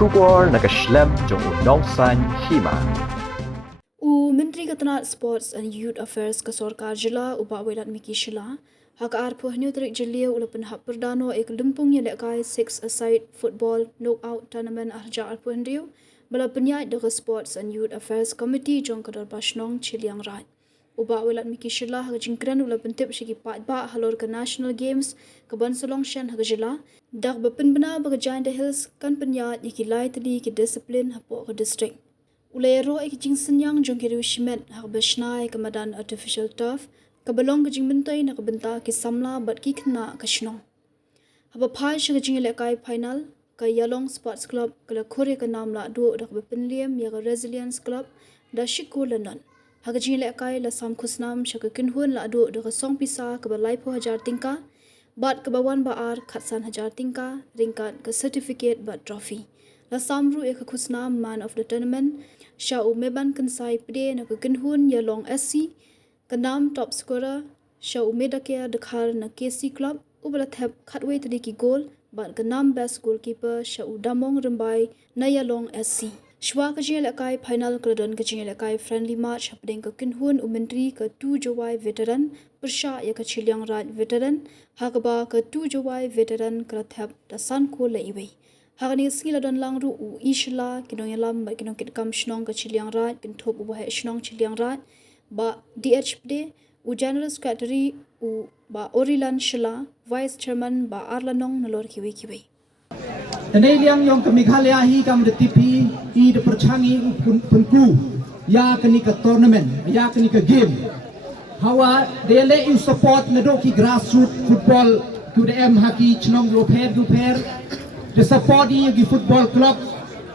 Shubor nakaslem jong unongsan hima. Menteri Ketenaga Sports and Youth Affairs ke Sorkar Jila Ubak Welat Miki Shila hak arpuh new trik jelia ulapan hak perdana ek lempung yang lekai 6-a-side football knockout tournament arja arpuh hendiu bala penyai de Sports and Youth Affairs Committee jong kadar Bashnong Chiliang Rai. Ubak Welat Miki Shila hak jingkran ulapan tip shiki pat ba halor ke National Games ke Bansalong Shan hak Jila dak bepin benar bagi Giant Hills kan penyai iki lai tadi ke disiplin hapo ke district. Ulero ek jing senyang jong kiri shimet hak besnai ke medan artificial turf ke belong ke jing bentai nak benta ke samla bat ki kena ke shnong. Haba pai shi ke jing lekai final ke Yalong Sports Club ke la kore ke nam la do dak bepenliam ya ke Resilience Club da shiko lenon. Hak jing lekai la sam khusnam shi ke kinhun la do dak song pisa ke balai po hajar tingka bat ke bawan baar khatsan hajar tingka ringkat ke certificate bat trophy. La samru ek khusnam man of the tournament Shau meban kensai pede na kekenhun Yalong SC kenam top scorer Shau medakea dekhar na KC Club ubala thap khatway tadi ki goal ban kenam best goalkeeper Shau damong rembai na Yalong SC Shwa kajing lekai final kladon kajing lekai friendly match hapdeng kekenhun umentri ke 2 Jawai veteran persha ya ke Chiliang Raj veteran hakba ke 2 Jawai veteran krathap dasan ko laiwei Hagani skila don lang ru u ishla kinong yalam ba kinong kitkam shnong ka Chiliang Raj kin thop u ba shnong Chiliang Raj ba DHPD u general secretary u ba Orilan Shila vice chairman ba Arlanong nalor kiwi kiwi Tanay liang yung kamikhalya hi kam de tipi i de perchangi punku ya kanika tournament ya kanika game hawa they let you support na do ki grassroots football to the M haki chnong do pair the support yi football club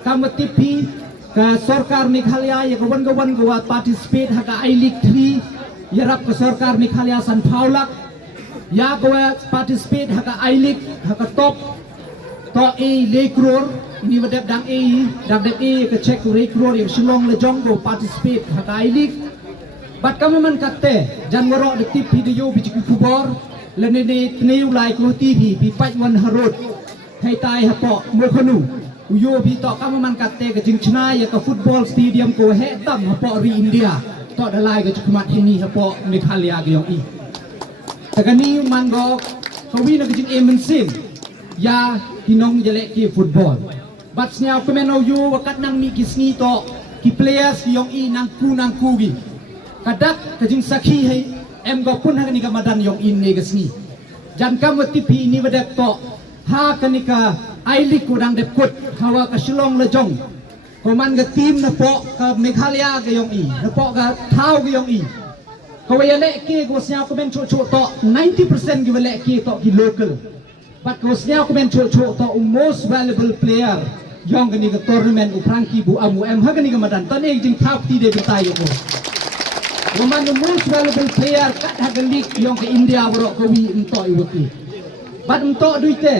kam tipi ka sarkar Meghalaya ya kawan gawat participate haka I League 3 yarap ka sarkar Meghalaya San Paulak ya gawat participate haka I League haka top to A Lekror ni wadap dang A dang A ka check Lekror yang Shillong Lejong go participate haka I League bat kam man katte janwaro de tipi de yo bijik kubor lenene tneu lai ko TV pi pat wan harot Hai tai hapo mo khanu uyo bi to kam man katte ka jing chna ya ka football stadium ko he tam hapo ri India to dalai ka chukmat hini hapo Meghalaya ge yong i takani man go ko wi na ka jing emensin ya kinong jele ki football but snya ko men yo wakat nang mi kisni to ki players yong i nang ku gi kadak ka jing sakhi hai em go pun ha ni ka madan yong in ne gasni jan kam tipi ni wadak to ha kanika aili kudang de kut hawa ka Shillong Lejong koman ga team na po ka Meghalaya ga yong i na po ga thau ga yong i ko ya le ke go snya ko ben cho to 90% gi le ke to ki local but ko snya ko ben cho to most valuable player yong ga ni ga tournament u prangki bu amu em ha ga ni ga madan tan ek jing thap ti de bitai yo koman the most valuable player kat ha ga league yong ka India bro ko wi unto i wati Bat untuk duite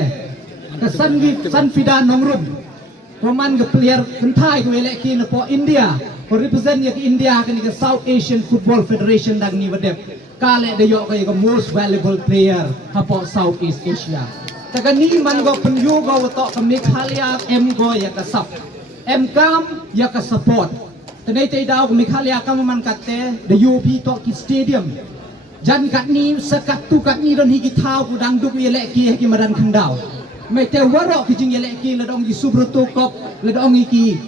san fida nongrum koman ke player kentai ko elek ki na po India ko represent ya India kan ke South Asian Football Federation dang ni wadep kale de yo ka most valuable player hapo South East Asia takani man go penyu go to ka Meghalaya em go ya ka sap em kam ya ka support tanai te daw Meghalaya kam man katte de UP to ki stadium Jan kat ni sekat tu kat ni don higi thau ku dang duk ye lek ki higi madan khandau me te warok ki jing ye lek ki la dong gi subroto kop la dong ki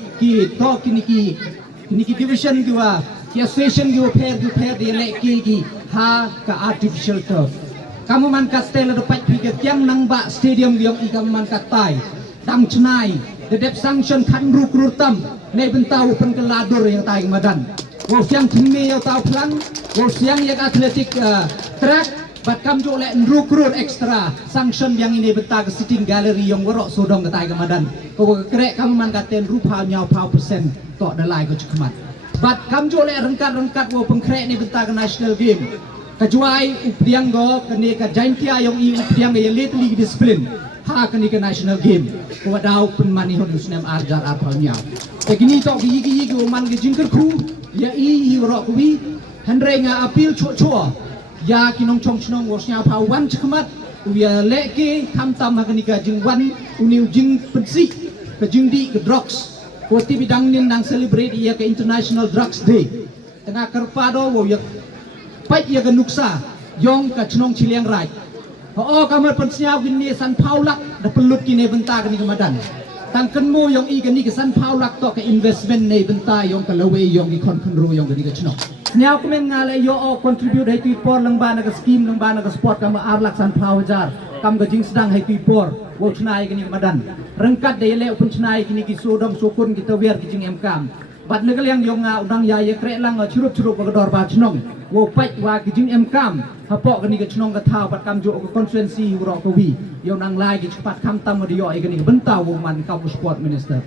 to ki division ki wa ki association ki pair ye lek ki ha ka artificial turf kamu man kat te la do pat ki tiang nang ba stadium yong i kamu man kat tai dang chnai the dep sanction khan ru krutam ne bentau pen keladur yang tai madan wo siang thingme yo tau plang wo siang yak athletic track bat kam jo le nrukrut extra sanction yang ini beta ke sitting gallery yang warok sodong ke tai ke madan ko krek kam man katen rupa nyau pau persen to dalai ko chukmat bat kam jo le rengkat wo pengkrek ni beta ke national game kajuai upriang go kene ka jaintia yang i upriang ye lately discipline ha kene ke national game ko wadau pun mani hon usnem arjar apa nyau begini to gigi go man ke jingker khu ya i rok wi Henry nga appeal cho ya kinong chong chnong wosnya pa wan chkmat uya leke kam tam hakanika jing wan uniu jing pensi ke jindi ke drugs ko ti bidang nin nang celebrate ia ke International Drugs Day tengah kerpado wo ya pai ia ke nuksa yong ka chnong chiliang rai ho kamar pensnya gini san paulak da pelut kini benta kini kemadan tang kenmu yong i kini ke san paulak to ke investment nei benta yong ke lewe yong i kon konro yong kini ke chnong nya komen ngale yo contribute hai tu por lang ba na ke scheme lang ba na ke sport kam arlak san paujar kam ke jing sedang hai tu por wo chnai kini kemadan rengkat de le pun chnai kini ki sodom sokun kita wer ki jing em kam bat negal yang yong undang ya ye krek lang churup ke dor ba chnong wo pai wa ki jing em kam hapok kini ke chnong ke thau bat kam jo ke konstituensi ro ko wi yo nang lai ki cepat kam tam de yo ai kini benta wo man kam sport minister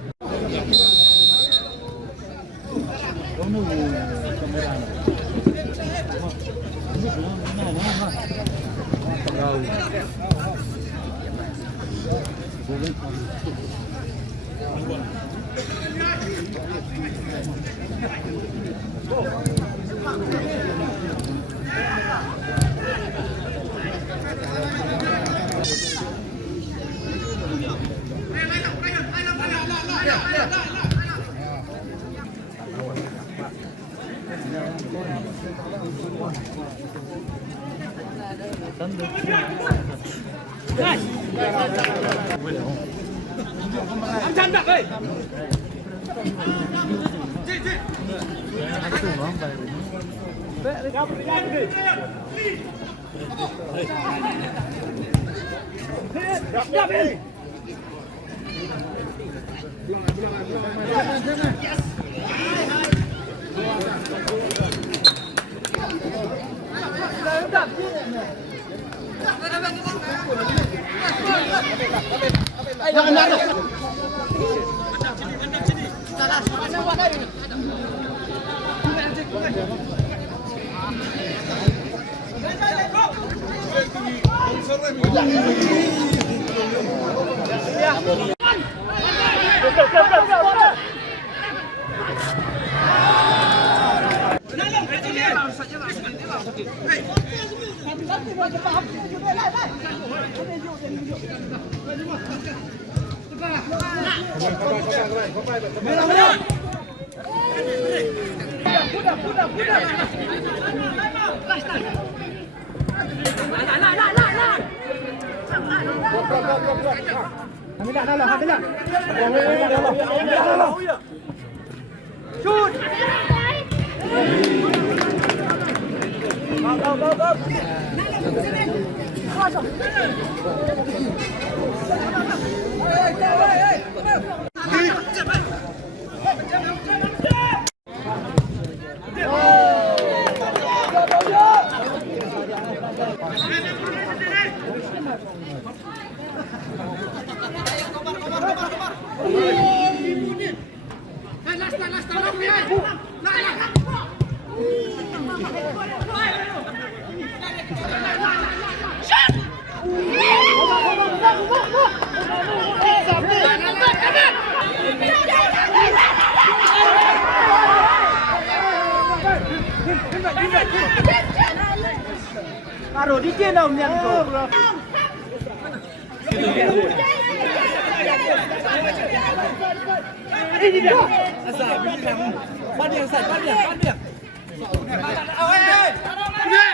Taruh di sini om yang tu. Ini dia. Asal bilang. Panjang sai, panjang. Awal. Dia.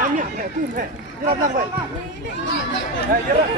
Ambil. Kum hai. Jerat nang baik. Hai jerat.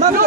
Mana?